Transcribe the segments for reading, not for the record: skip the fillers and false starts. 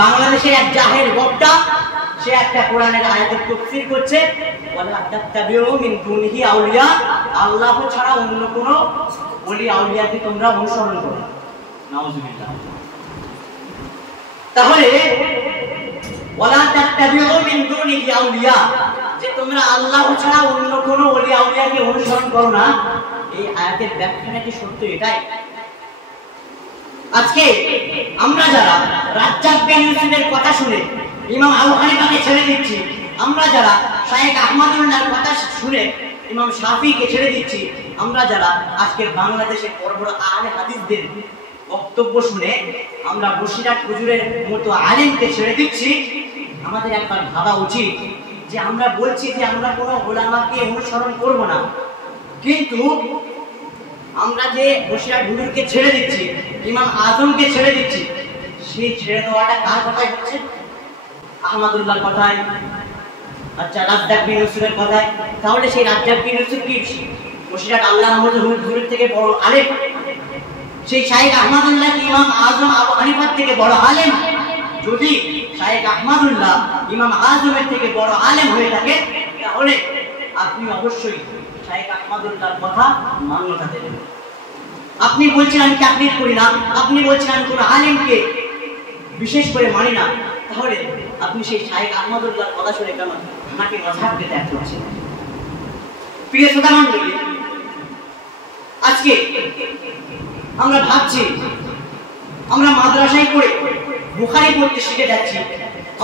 বাংলাদেশের এক জাহেল বক্তা সে একটা কোরআনের আয়াতের তাফসীর করছে, ওয়ালা তাত্তাবিউ মিন দুনিহি আউলিয়া, আল্লাহ ছাড়া অন্য কোনো ওলি আউলিয়াকে তোমরা অনুসরণ করো। নাউযুবিল্লাহ। তাহলে ওয়ালা তাত্তাবিউ মিন দুনিহি আউলিয়া, যে তোমরা আল্লাহ ছাড়া অন্য কোনো ওলি আউলিয়াকে অনুসরণ করো না, এই আয়াতের ব্যাখ্যাটা কি সত্য? এটাই আজকে আমরা যারা রাজ্জাক বিন ইউসুফের কথা শুনে ইমাম আবু হানিফাকে ছেড়ে দিচ্ছি, আমরা যারা শাইখ আহমদুল্লাহর কথা শুনে ইমাম শাফিকে ছেড়ে দিচ্ছি, আমরা যারা আজকে বাংলাদেশের বড় বড় আলেম হাদিসদের বক্তব্য শুনে আমরা বসিরহাট হুজুরের মতো আলেমকে ছেড়ে দিচ্ছি, আমাদের একবার ভাবা উচিত যে আমরা বলছি যে আমরা কোনো ওলামাকে অনুসরণ করব না, কিন্তু আমরা যে বসিরহাট হুজুরকে ছেড়ে দিচ্ছি, ইমাম আজমকে ছেড়ে দিচ্ছি, সেই ছেড়ে দেওয়াটা কার কথায় হচ্ছে? আহমদুল্লাহর কথায়, আচ্ছা রাজ্জাক বিন ইউসুফের কথায়। তাহলে সেই রাজ্জাক বিন ইউসুফ কি বসিরহাট আল্লাহ আহমদ হুজুরের থেকে বড় আলেম? সেই শাইখ আহমদুল্লাহ কি ইমাম আজম আবু হানিফার থেকে বড় আলেম? যদি শাইখ আহমদুল্লাহ ইমাম আজমের থেকে বড় আলেম হয়ে থাকে, তাহলে আপনি অবশ্যই শাইখ আহমদুল্লাহর কথা মান্যতা দেবেন। আপনি বলছেন আমি তাকলিদ করি না, আপনি বলছেন আমি কোনো আলেমকে বিশেষ করে মানি না, তাহলে আপনি সেই শাইখ আহমদুল্লাহর কথা শুনে কেন আমাকে মাযহাবকে ত্যাগ করছেন? প্রিয় শ্রোতা মণ্ডলী, আজকে আমরা ভাবছি আমরা মাদ্রাসায় পড়ে বুখারী পড়তে শিখে যাচ্ছি,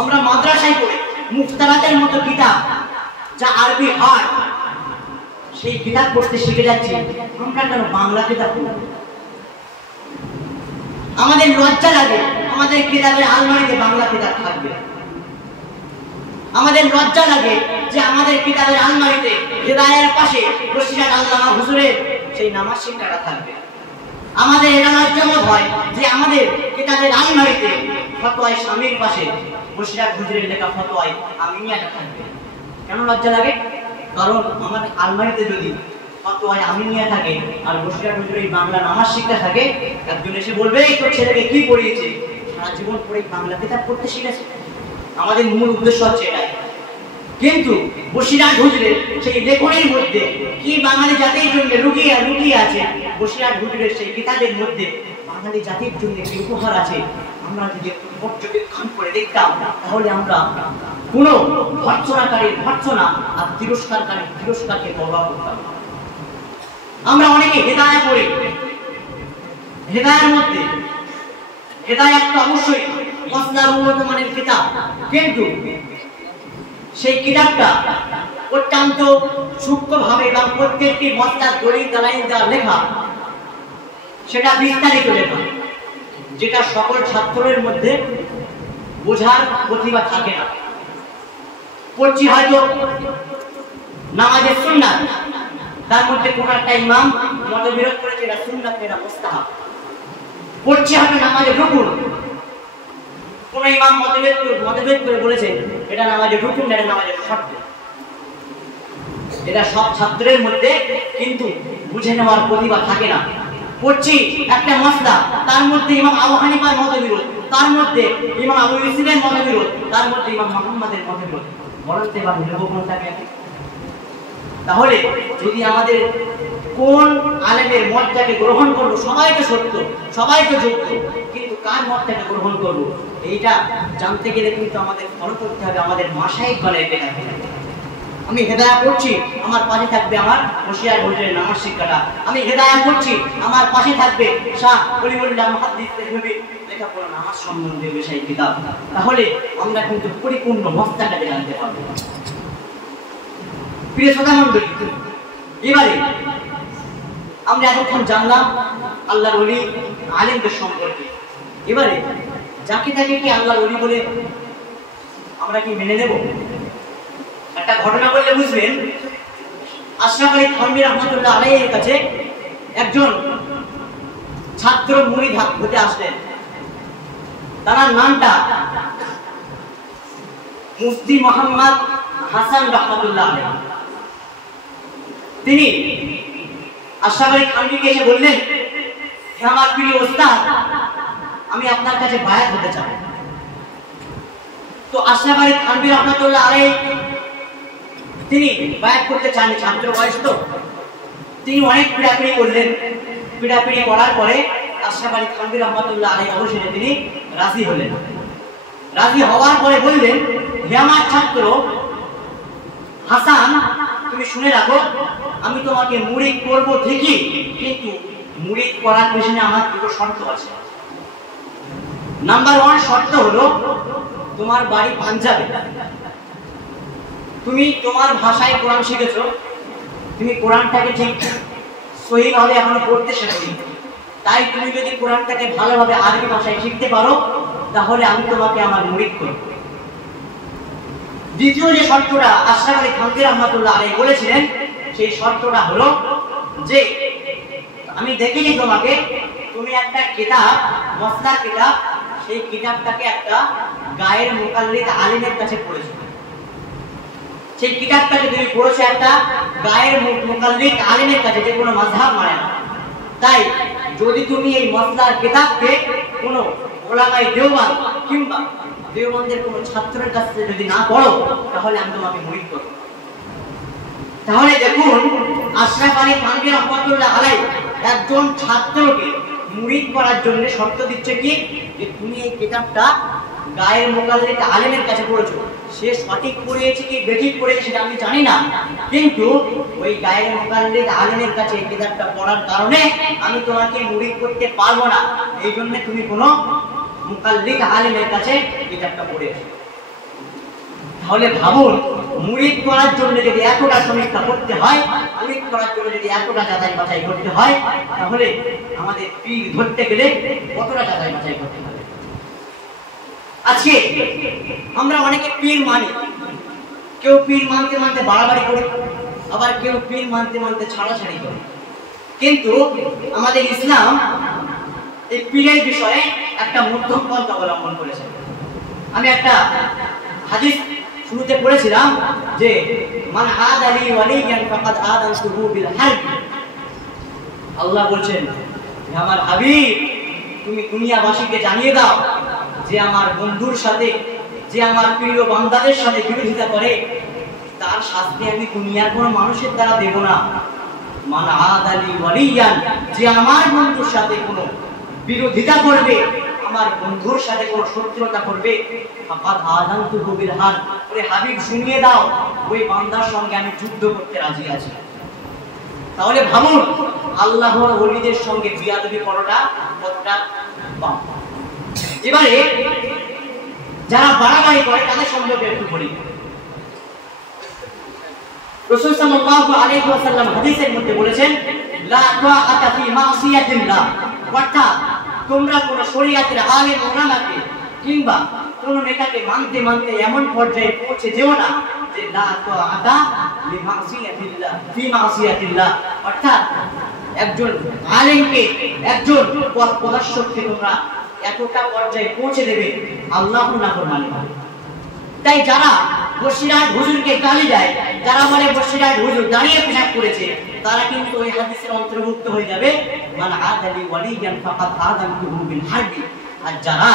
আমরা মাদ্রাসায় পড়ে মুফতারাতের মতো কিতাব যা আরবি হয় সেই কিতাব পড়তে শিখে যাচ্ছি, আমরা কেন বাংলা কিতাব পড়ব? আমাদের লজ্জা লাগে আমাদের কিতাবের আলমারিতে বাংলা কিতাব থাকবে, আমাদের লজ্জা লাগে যে আমাদের কিতাবের আলমারিতে হেদায়ের পাশে বসিরহাট আল্লামা হুজুরের সেই নামাজ শিক্ষাটা থাকবে, আমাদের এটা লজ্জাবোধ হয় যে আমাদের কিতাবের আলমারিতে ফতোয়ায়ে শামীর পাশে বসিরহাট হুজুরের লেখা ফতোয়ায়ে আমিনিয়াটা থাকবে। কেন লজ্জা লাগে? কারণ আমাদের আলমারিতে যদি ফতোয়ায়ে আমিনিয়া থাকে আর বসিরহাট হুজুরের বাংলা নামাজ শিক্ষা থাকে, একজন এসে বলবে এই তোর ছেলেকে কি পড়িয়েছে? সারা জীবন পড়ে বাংলা কিতাব পড়তে শিখেছে। আমাদের মূল উদ্দেশ্য হচ্ছে এটাই। কিন্তু বসিরহাট হুজুরের সেই লেখনের মধ্যে কি বাঙালি জাতির জন্য লুকিয়ে আছে, বসিরহাট হুজুরের সেই কিতাবের মধ্যে বাঙালি জাতির জন্য কি উপহার আছে, আমরা যদি পর্যবেক্ষণ করে দেখতাম, তাহলে আমরা কোন ভর্ৎসনাকারীর ভর্ৎসনা আর তিরস্কারকারীর তিরস্কারকে পরোয়া করতাম। আমরা অনেকে হেদায়েত পড়ি, হেদায়েতের মধ্যে হেদায়েত তো অবশ্যই মসনার উন্নত মানের কিতাব, কিন্তু সেই কিতাবটা অত্যন্ত সূক্ষ্মভাবে বা প্রত্যেকটি মসনাদ দলিল দালাইল যা লেখা সেটা বিস্তারিত লেখা, যেটা সকল ছাত্রের মধ্যে বোঝার প্রতিভা থাকে না। পড়ছি হয়তো নামাজের সুন্নাত, তার মধ্যে কোন একটা ইমাম মতবিরোধ করেছে এটা সুন্নাত এটা মুস্তাহাব। পড়ছি হয়তো নামাজের রুকুন, কোন ইমাম মতভেদ করে বলেছে এটা নামাজের রুকুন এটা নামাজের শর্ত। এটা সব ছাত্রের মধ্যে কিন্তু বুঝে নেওয়ার প্রতিভা থাকে না। পড়ছি একটা মাসলা, তার মধ্যে ইমাম আবু হানিফার মতবিরোধ, তার মধ্যে ইমাম আবু ইউসুফের মতবিরোধ, তার মধ্যে ইমাম মুহাম্মাদের মতবিরোধ, বলতে বা নেব কোনটাকে? তাহলে যদি আমাদের কোন আলেমের মতটাকে গ্রহণ করব, সবাই তো সত্য, সবাই তো যোগ্য, কিন্তু কার মতটাকে গ্রহণ করব এইটা জানতে গেলে কিন্তু আমাদের ফলো করতে হবে আমাদের মাশায়েখ গণের লেখাকে। আমি হেদায়েত পড়ছি, আমার পাশে থাকবে আমার বসিরহাট হুজুরের নামাজ শিক্ষাটা। আমি হেদায়েত পড়ছি, আমার পাশে থাকবে শাহ ওলিউল্লাহ মুহাদ্দিস দেহলভী লেখাপড়া নামাজ সম্বন্ধে বিষয় কিতাব। তাহলে আমরা কিন্তু পরিপূর্ণ মতটাকে জানতে পারবো। প্রিয় শ্রোতা মণ্ডলী, এবারে আমরা এতক্ষণ জানলাম আল্লাহর ওলি আলেমদের সম্পর্কে। এবারে যাকে তাকে কি আল্লাহর ওলি বলে আমরা কি মেনে নেব? একটা ঘটনা বললে বুঝবেন। আশরাফ আলী থানভী রাহমাতুল্লাহ আলাইহির কাছে একজন ছাত্র মুরিদ হতে আসলেন। তার নামটা মুফতি মোহাম্মদ হাসান রাহমাতুল্লাহ আলাইহি। তিনি আশরাফ আলী থানভীকে এসে বললেন, হে আমার প্রিয় ওস্তাদ, আমি আপনার কাছে বায়াত হতে চাই। তো আশরাফ আলী থানভী রাহমাতুল্লাহ আলাইহি তিনি বায়াত করতে চান, ছাত্র বয়স তো, তিনি অনেক পিড়াপিড়ি করলেন। পিড়াপিড়ি করার পরে আশরাফ আলী থানভী রাহমাতুল্লাহ আলাইহি অবশেষে তিনি রাজি হলেন। রাজি হওয়ার পরে বললেন, হে আমার ছাত্র হাসান, তুমি শুনে রাখো, আমি তোমাকে মুরিদ করব ঠিকই, কিন্তু মুরিদ করার পেছনে আমার দুটো শর্ত আছে। নাম্বার 1 শর্ত হলো তোমার বাড়ি পাঞ্জাবে, তুমি তোমার ভাষায় কোরআন শিখেছো, তুমি কোরআনটাকে ঠিক সহিভাবে এখনো পড়তে শেখোনি, তাই তুমি যদি কোরআনটাকে ভালোভাবে আরবি ভাষায় শিখতে পারো তাহলে আমি তোমাকে আমার মুরিদ করব। দ্বিতীয় যে শর্তটা আশরাফ আলী থানভী রাহমাতুল্লাহ আলাইহি বলেছিলেন, সেই শর্তটা হলো যে আমি দেখেছি তোমাকে, তুমি একটা কিতাব, মসলার কিতাব, সেই কিতাবটাকে একটা গায়ের মুকাল্লিদ আলিমের কাছে পড়েছো। সেই কিতাবটাকে তুমি পড়েছো একটা গায়ের মুকাল্লিদ আলিমের কাছে, যে কোনো মাযহাব মানে না। তাই যদি তুমি এই মসলার কিতাবকে কোনো ওলামায়ে দেওবন্দ কিংবা দেওবন্দের কোনো ছাত্রের কাছে যদি না পড়ো তাহলে আমি তোমাকে মুরিদ করব। তাহলে দেখুন আশরাফ আলী থানভী রাহমাতুল্লাহ আলাইহি একজন ছাত্রকে মুরিদ করার জন্য শর্ত দিচ্ছে কি, যে তুমি এই কিতাবটা গায়ের মুকাল্লিদ আলেমের কাছে পড়েছো। সে সঠিক পড়িয়েছে কি বেঠিক পড়িয়েছে সেটা আমি জানি না, কিন্তু ওই গায়ের মুকাল্লিদ আলেমের কাছে এই কিতাবটা পড়ার কারণে আমি তোমাকে মুরিদ করতে পারবো না, এই জন্য তুমি কোনো মুকাল্লিদ আলেমের কাছে কিতাবটা পড়েছো। তাহলে ভাবুন, মুরিদ করার জন্য যদি এতটা সমীক্ষা করতে হয়, মুরিদ করার জন্য যদি এতটা যাচাই বাছাই করতে হয়, তাহলে আমাদের পীর ধরতে গেলে কতটা যাচাই বাছাই করতে হবে। আজকে আমরা অনেকে পীর মানি, কেউ পীর মানতে মানতে বাড়াবাড়ি করে, আবার কেউ পীর মানতে মানতে ছাড়াছাড়ি করে। কিন্তু আমাদের ইসলাম এই পীরের বিষয়ে একটা মধ্যম পন্থা অবলম্বন করেছে। আমি একটা হাদিস শুরুতে পড়েছিলাম যে মান আদালি ওয়ালিয়ান ফাকাদ আদানতুহু বিল হারব। আল্লাহ বলেন, হে আমার হাবিব, তুমি দুনিয়াবাসীকে জানিয়ে দাও যে আমার বন্ধুর সাথে, যে আমার প্রিয় বান্দাদের সাথে বিরোধিতা করে তার শাস্তি আমি দুনিয়ার কোনো মানুষের দ্বারা দেব না। মান আদালি ওয়ালিয়ান, যে আমার বন্ধুর সাথে কোনো বিরোধিতা করবে, আমার বন্ধুর সাথে কোনো শত্রুতা করবে, ফাকাদ আযানতুহু বিল হারব, ওরে হাবিব শুনিয়ে দাও ওই বান্দার সঙ্গে আমি যুদ্ধ করতে রাজি আছি। তাহলে ভাবুন আল্লাহর ওলিদের সঙ্গে বিয়াদবি করাটা কতটা পাপ। এবারে যারা বাড়াবাড়ি করে তাদের সম্পর্কে একটু বলি। রাসূল সাল্লাল্লাহু আলাইহি ওয়াসাল্লাম হাদিসের মধ্যে বলেছেন, লা তাআতা ফি মাসিয়াতিল্লাহ, অর্থাৎ তোমরা কোন শরীয়তের আলেম ওলামাকে কিংবা কোন নেতাকে মানতে মানতে এমন পর্যায়ে পৌঁছে যেও না যে লা তাআতা লি মাসিয়াতিল্লাহ ফি মাসিয়াতিল্লাহ, অর্থাৎ একজন আলেমকে, একজন পথ প্রদর্শককে তোমরা এতটা পর্যায়ে পৌঁছে দেবে আল্লাহর নাফরমানি করে। তাই যারা বসিরহাট হুজুরকে গালি দেয়, যারা বলে বসিরহাট হুজুর দাঁড়িয়ে পেশাব করেছে, তারা কিন্তু ওই হাদিসের অন্তর্ভুক্ত হয়ে যাবে মান আদালি ওয়ালিয়ান ফাকাদ আযানতুহু বিল হারব। আর যারা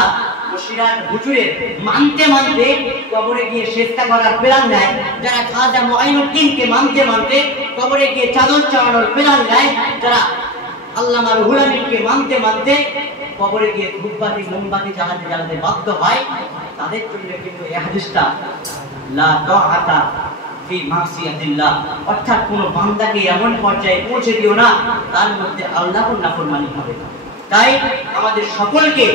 বসিরহাট হুজুরের মানতে মানতে কবরে গিয়ে সেজদা করার প্ল্যান নেয়, যারা খাজা মুঈনুদ্দিনকে মানতে মানতে কবরে গিয়ে চাদর চড়ানোর প্ল্যান নেয়, যারা আল্লামা রুহুল আমিনকে মানতে মানতে কবরে গিয়ে ধূপবাতি মোমবাতি জ্বালাতে বাধ্য হয়, তাদের জন্য কিন্তু এই হাদিসটা লা তাআতা ফি মাসিয়াতিল্লাহ, অর্থাৎ কোন বান্দাকে এমন পর্যায়ে পৌঁছে দিও না তার মধ্যে আল্লাহর নাফরমানি হবে। তাই আমাদের সকলকে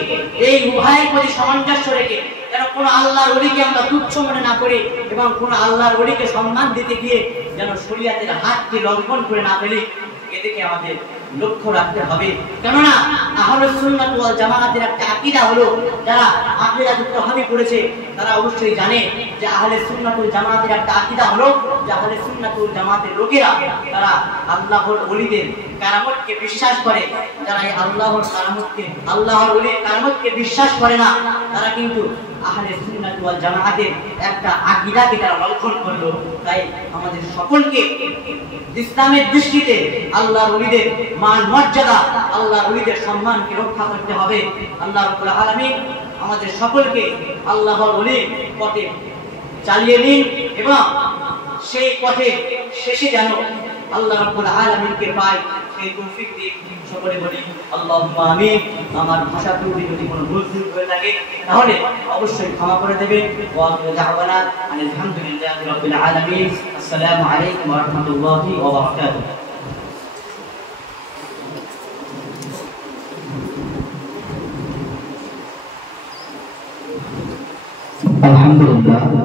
এই উভয়ের প্রতি সামঞ্জস্য রেখে যেন কোন আল্লাহর ওলিকে আমরা তুচ্ছ মনে না করি এবং কোন আল্লাহর ওলিকে সম্মান দিতে গিয়ে যেন শরীয়তের হাতকে লঙ্ঘন করে না ফেলি, এদিকে আমাদের লক্ষ্য রাখতে হবে। কেননা আহলে সুন্নাত ওয়াল জামাতের একটা আকীদা হলো, যারা আকীদাতুত তাওহীদ পড়েছে তারা অবশ্যই জানে যে আহলে সুন্নাত ওয়াল জামাতের একটা আকীদা হলো যে আহলে সুন্নাত ওয়াল জামাতের লোকেরা তারা আল্লাহর ওলিদের কারামতকে বিশ্বাস করে। যারা এই আল্লাহর কারামতকে, আল্লাহর ওলির কারামতকে বিশ্বাস করে না, তারা কিন্তু আহলে সুন্নাত ওয়াল জামাতের একটা আকীদাকে তারা লঙ্ঘন করলো। তাই আমাদের সকলকে ইসলামের দৃষ্টিতে আল্লাহর ওলিদের মান মর্যাদা, আল্লাহর ওলিদের সম্মানকে রক্ষা করতে হবে। আল্লাহ রাব্বুল আলামিন আমাদের সকলকে আল্লাহর ওলির পথে চালিয়ে দিন এবং সেই পথে শেষে যেন আল্লাহ রাব্বুল আলামিনকে পাই সেই তৌফিক দিন। সকলে বলি আল্লাহুম্মা আমিন। আমার ভাষা ত্রুটি যদি কোনো ভুল হয়ে থাকে তাহলে অবশ্যই ক্ষমা করে দেবেন। ওয়া আখিরু দাওয়ানা আলহামদুলিল্লাহি রাব্বিল আলামিন। আসসালামু আলাইকুম ওয়া রাহমাতুল্লাহি ওয়া বারাকাতুহু। আলহামদুলিল্লাহ।